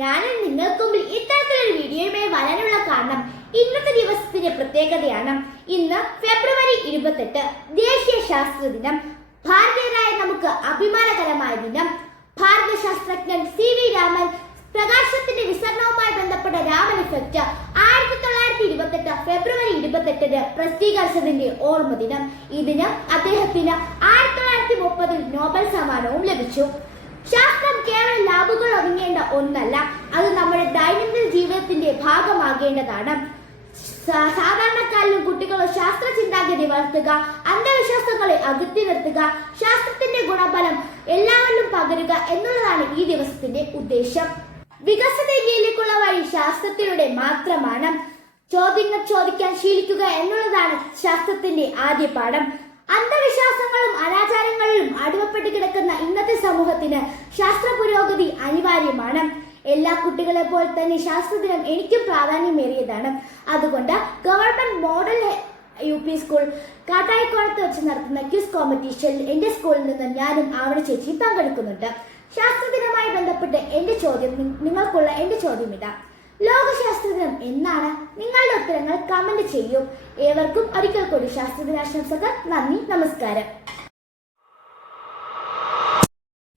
ഞാനും നിങ്ങൾക്ക് മുമ്പിൽ ഇത്തരത്തിലൊരു വീഡിയോയുമായി വരാനുള്ള കാരണം ഇന്നത്തെ ദിവസത്തിന്റെ പ്രത്യേകതയാണ്. ഇന്ന് ഫെബ്രുവരി 28 ദേശീയ ശാസ്ത്ര ദിനം. ഭാരതീയരായ നമുക്ക് അഭിമാനകരമായ ദിനം. ഭാരത ശാസ്ത്രജ്ഞൻ CV രാമൻ പ്രകാശത്തിന്റെ വിസരണവുമായി ബന്ധപ്പെട്ട രാമൻ ഇഫക്റ്റ് 1928 ഫെബ്രുവരി 28 പ്രസിദ്ധീകരിച്ചതിന്റെ ഓർമ്മ ദിനം. ഇതിന് അദ്ദേഹത്തിന് 1930 നോബൽ സമ്മാനവും ലഭിച്ചു. ശാസ്ത്രം കേവലം ലാബുകൾ ഒതുങ്ങേണ്ട ഒന്നല്ല, അത് നമ്മുടെ ദൈനംദിന ജീവിതത്തിന്റെ ഭാഗമാകേണ്ടതാണ്. സാധാരണക്കാരിലും കുട്ടികളും ശാസ്ത്ര ചിന്താഗതി വളർത്തുക, അന്ധവിശ്വാസങ്ങളെ അകറ്റി നിർത്തുക, ശാസ്ത്രത്തിന്റെ ഗുണഫലം എല്ലാവരിലും പകരുക എന്നുള്ളതാണ് ഈ ദിവസത്തിന്റെ ഉദ്ദേശം. വികസിത ഇന്ത്യയിലേക്കുള്ള വഴി ശാസ്ത്രത്തിലൂടെ മാത്രമാണ്. ചോദ്യങ്ങൾ ചോദിക്കാൻ ശീലിക്കുക എന്നുള്ളതാണ് ശാസ്ത്രത്തിന്റെ ആദ്യ പാഠം. അന്ധവിശ്വാസങ്ങളും അനാചാരങ്ങളിലും അടിമപ്പെട്ട് കിടക്കുന്ന ഇന്നത്തെ സമൂഹത്തിന് ശാസ്ത്ര പുരോഗതി അനിവാര്യമാണ്. എല്ലാ കുട്ടികളെ പോലെ തന്നെ ശാസ്ത്രദിനം എനിക്കും പ്രാധാന്യമേറിയതാണ്. അതുകൊണ്ട് ഗവൺമെന്റ് മോഡൽ UP സ്കൂൾ കാട്ടായിക്കോണത്ത് വെച്ച് നടത്തുന്ന ക്വിസ് കോമ്പറ്റീഷനിൽ എന്റെ സ്കൂളിൽ നിന്ന് ഞാനും ആവണ ചേച്ചി പങ്കെടുക്കുന്നുണ്ട്. ശാസ്ത്രദിനവുമായി ബന്ധപ്പെട്ട് നിങ്ങൾക്കുള്ള എന്റെ ചോദ്യം ഇതാ: ലോക ശാസ്ത്രദിനം എന്നാണ്? നിങ്ങളുടെ ഉത്തരങ്ങൾ കമന്റ് ചെയ്യൂ. ഏവർക്കും ഒരിക്കൽ കൂടി ശാസ്ത്രദിനാശംസകൾ. നന്ദി, നമസ്കാരം.